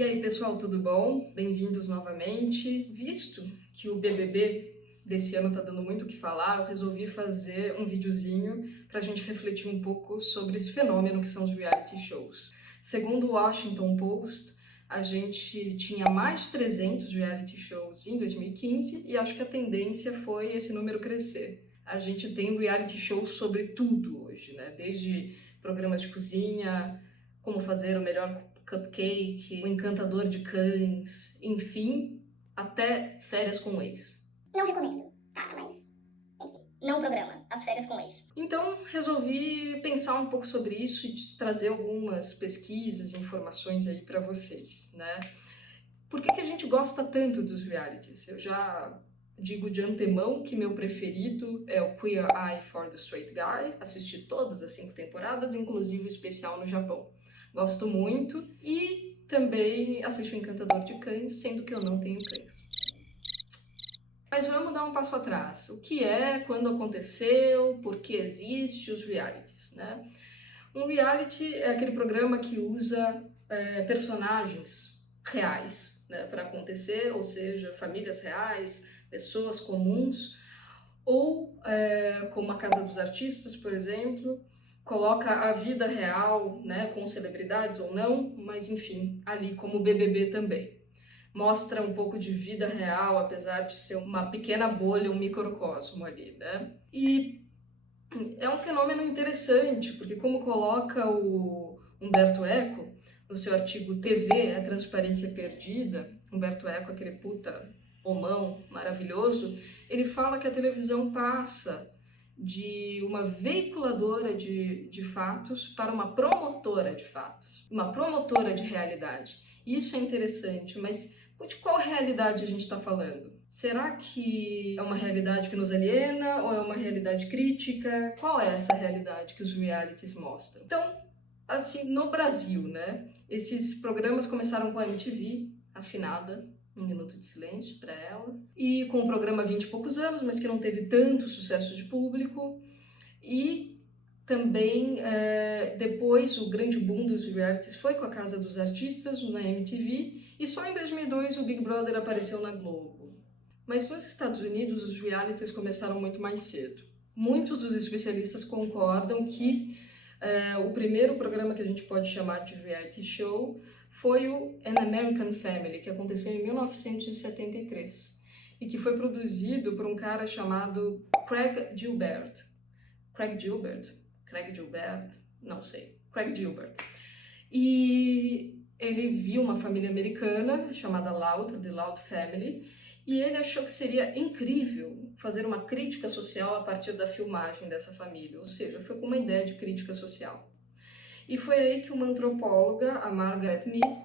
E aí, pessoal, tudo bom? Bem-vindos novamente. Visto que o BBB desse ano tá dando muito o que falar, eu resolvi fazer um videozinho pra gente refletir um pouco sobre esse fenômeno que são os reality shows. Segundo o Washington Post, a gente tinha mais de 300 reality shows em 2015 e acho que a tendência foi esse número crescer. A gente tem reality shows sobre tudo hoje, né? Desde programas de cozinha, como fazer o melhor cupcake, o encantador de cães, enfim, até férias com o ex. Não recomendo, tá? Mas, enfim, não programa as férias com ex. Então, resolvi pensar um pouco sobre isso e trazer algumas pesquisas e informações aí para vocês, né? Por que a gente gosta tanto dos realities? Eu já digo de antemão que meu preferido é o Queer Eye for the Straight Guy. Assisti todas as 5 temporadas, inclusive o especial no Japão. Gosto muito e também assisto o Encantador de Cães, sendo que eu não tenho cães. Mas vamos dar um passo atrás. O que é, quando aconteceu, por que existe os realities, né? Um reality é aquele programa que usa personagens reais, né, para acontecer, ou seja, famílias reais, pessoas comuns, ou como a Casa dos Artistas, por exemplo, coloca a vida real, né, com celebridades ou não, mas enfim, ali como o BBB também. Mostra um pouco de vida real, apesar de ser uma pequena bolha, um microcosmo ali, né? E é um fenômeno interessante, porque como coloca o Humberto Eco no seu artigo TV, a transparência perdida, Humberto Eco, aquele puta homão maravilhoso, ele fala que a televisão passa de uma veiculadora de fatos para uma promotora de fatos, uma promotora de realidade. Isso é interessante, mas de qual realidade a gente está falando? Será que é uma realidade que nos aliena ou é uma realidade crítica? Qual é essa realidade que os realities mostram? Então, assim, no Brasil, né? Esses programas começaram com a MTV, afinada, um minuto de silêncio para ela, e com o programa 20 e poucos anos, mas que não teve tanto sucesso de público, e também depois o grande boom dos realities foi com a Casa dos Artistas, na MTV, e só em 2002 o Big Brother apareceu na Globo. Mas nos Estados Unidos os realities começaram muito mais cedo. Muitos dos especialistas concordam que o primeiro programa que a gente pode chamar de reality show foi o An American Family, que aconteceu em 1973 e que foi produzido por um cara chamado Craig Gilbert, não sei, Craig Gilbert. E ele viu uma família americana chamada Loud, The Loud Family, e ele achou que seria incrível fazer uma crítica social a partir da filmagem dessa família, ou seja, foi com uma ideia de crítica social. E foi aí que uma antropóloga, a Margaret Mead,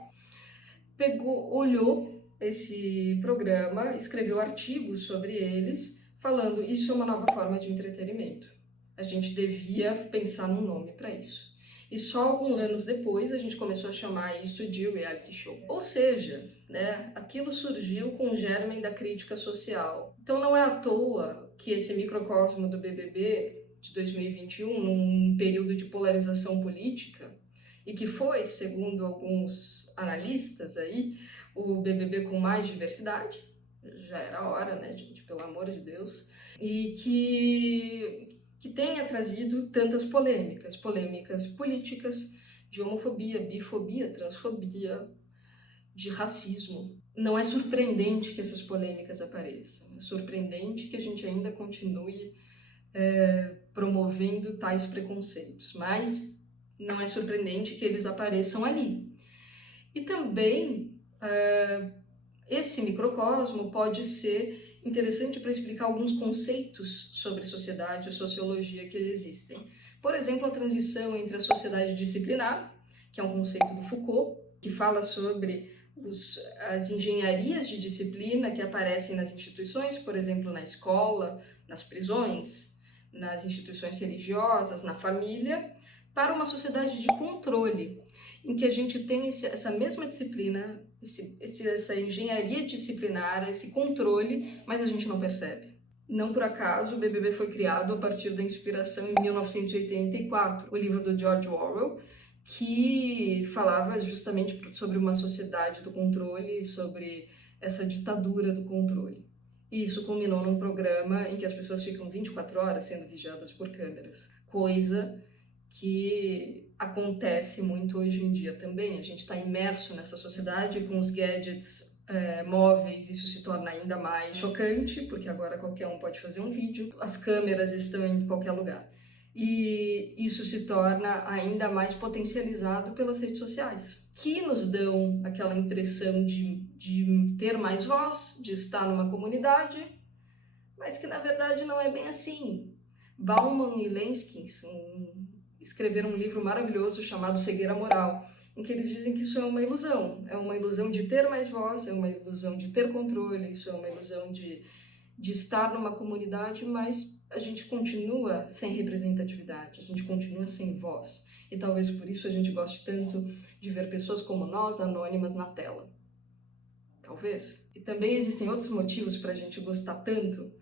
olhou esse programa, escreveu artigos sobre eles, falando isso é uma nova forma de entretenimento. A gente devia pensar num nome para isso. E só alguns anos depois a gente começou a chamar isso de reality show. Ou seja, né, aquilo surgiu com o germen da crítica social. Então não é à toa que esse microcosmo do BBB de 2021, num período de polarização política, e que foi, segundo alguns analistas aí, o BBB com mais diversidade, já era hora, né, gente, pelo amor de Deus, e que tenha trazido tantas polêmicas políticas, de homofobia, bifobia, transfobia, de racismo. Não é surpreendente que essas polêmicas apareçam, é surpreendente que a gente ainda continue promovendo tais preconceitos, mas não é surpreendente que eles apareçam ali. E também esse microcosmo pode ser interessante para explicar alguns conceitos sobre sociedade e sociologia que existem. Por exemplo, a transição entre a sociedade disciplinar, que é um conceito do Foucault, que fala sobre as engenharias de disciplina que aparecem nas instituições, por exemplo, na escola, nas prisões, nas instituições religiosas, na família, para uma sociedade de controle, em que a gente tem essa mesma disciplina, essa engenharia disciplinar, esse controle, mas a gente não percebe. Não por acaso o BBB foi criado a partir da inspiração em 1984, o livro do George Orwell, que falava justamente sobre uma sociedade do controle, sobre essa ditadura do controle. E isso culminou num programa em que as pessoas ficam 24 horas sendo vigiadas por câmeras, coisa que acontece muito hoje em dia também. A gente está imerso nessa sociedade com os gadgets móveis, isso se torna ainda mais chocante, porque agora qualquer um pode fazer um vídeo, as câmeras estão em qualquer lugar. E isso se torna ainda mais potencializado pelas redes sociais, que nos dão aquela impressão de ter mais voz, de estar numa comunidade, mas que na verdade não é bem assim. Bauman e Lenskins escreveram um livro maravilhoso chamado Cegueira Moral, em que eles dizem que isso é uma ilusão de ter mais voz, é uma ilusão de ter controle, isso é uma ilusão de estar numa comunidade, mas a gente continua sem representatividade, a gente continua sem voz. E talvez por isso a gente goste tanto de ver pessoas como nós, anônimas, na tela. Talvez. E também existem outros motivos para a gente gostar tanto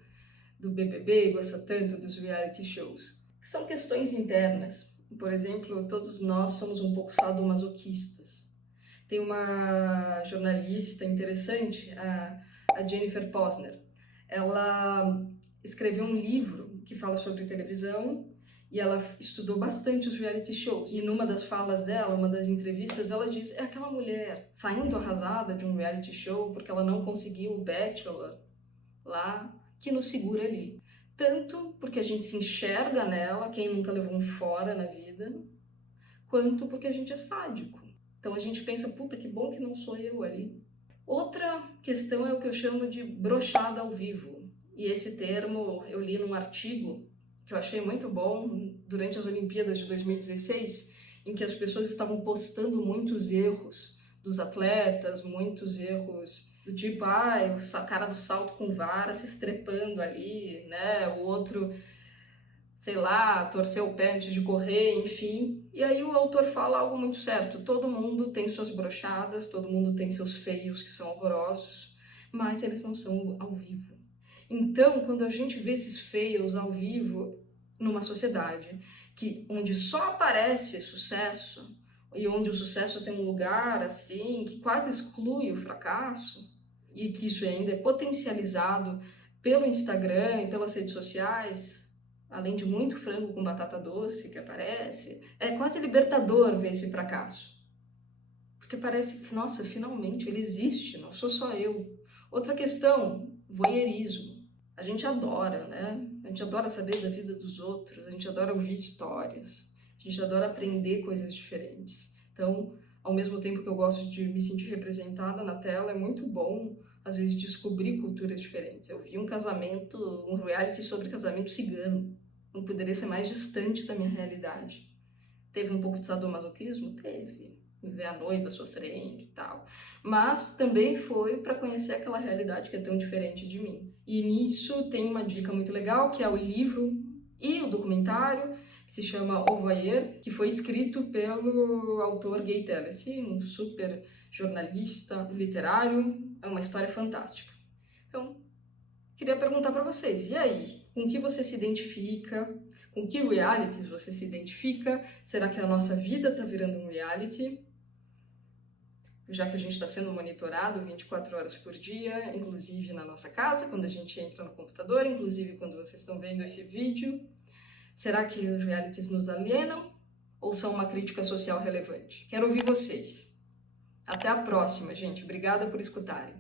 do BBB, gostar tanto dos reality shows, que são questões internas. Por exemplo, todos nós somos um pouco sadomasoquistas. Tem uma jornalista interessante, a Jennifer Posner. Ela escreveu um livro que fala sobre televisão e ela estudou bastante os reality shows. E numa das falas dela, uma das entrevistas, ela diz: é aquela mulher saindo arrasada de um reality show porque ela não conseguiu o Bachelor lá, que nos segura ali. Tanto porque a gente se enxerga nela, quem nunca levou um fora na vida, quanto porque a gente é sádico. Então a gente pensa, puta, que bom que não sou eu ali. Outra questão é o que eu chamo de brochada ao vivo. E esse termo eu li num artigo que eu achei muito bom durante as Olimpíadas de 2016, em que as pessoas estavam postando muitos erros dos atletas, muitos erros do tipo, o cara do salto com vara se estrepando ali, né? O outro, sei lá, torceu o pé antes de correr, enfim. E aí o autor fala algo muito certo. Todo mundo tem suas brochadas, todo mundo tem seus feios que são horrorosos, mas eles não são ao vivo. Então, quando a gente vê esses feios ao vivo numa sociedade onde só aparece sucesso e onde o sucesso tem um lugar assim que quase exclui o fracasso, e que isso ainda é potencializado pelo Instagram e pelas redes sociais, além de muito frango com batata doce que aparece, é quase libertador ver esse fracasso. Porque parece que, nossa, finalmente ele existe, não sou só eu. Outra questão, voyeurismo. A gente adora, né? A gente adora saber da vida dos outros, a gente adora ouvir histórias, a gente adora aprender coisas diferentes. Então, ao mesmo tempo que eu gosto de me sentir representada na tela, é muito bom, às vezes, descobrir culturas diferentes. Eu vi um reality sobre casamento cigano. Não poderia ser mais distante da minha realidade. Teve um pouco de sadomasoquismo? Teve. Ver a noiva sofrendo e tal. Mas também foi para conhecer aquela realidade que é tão diferente de mim. E nisso tem uma dica muito legal, que é o livro e o documentário, que se chama O Voyeur, que foi escrito pelo autor Gay Tellesi, um super jornalista literário. É uma história fantástica. Então, queria perguntar para vocês, e aí? Com que você se identifica? Com que realities você se identifica? Será que a nossa vida está virando um reality? Já que a gente está sendo monitorado 24 horas por dia, inclusive na nossa casa, quando a gente entra no computador, inclusive quando vocês estão vendo esse vídeo. Será que os realities nos alienam ou são uma crítica social relevante? Quero ouvir vocês. Até a próxima, gente. Obrigada por escutarem.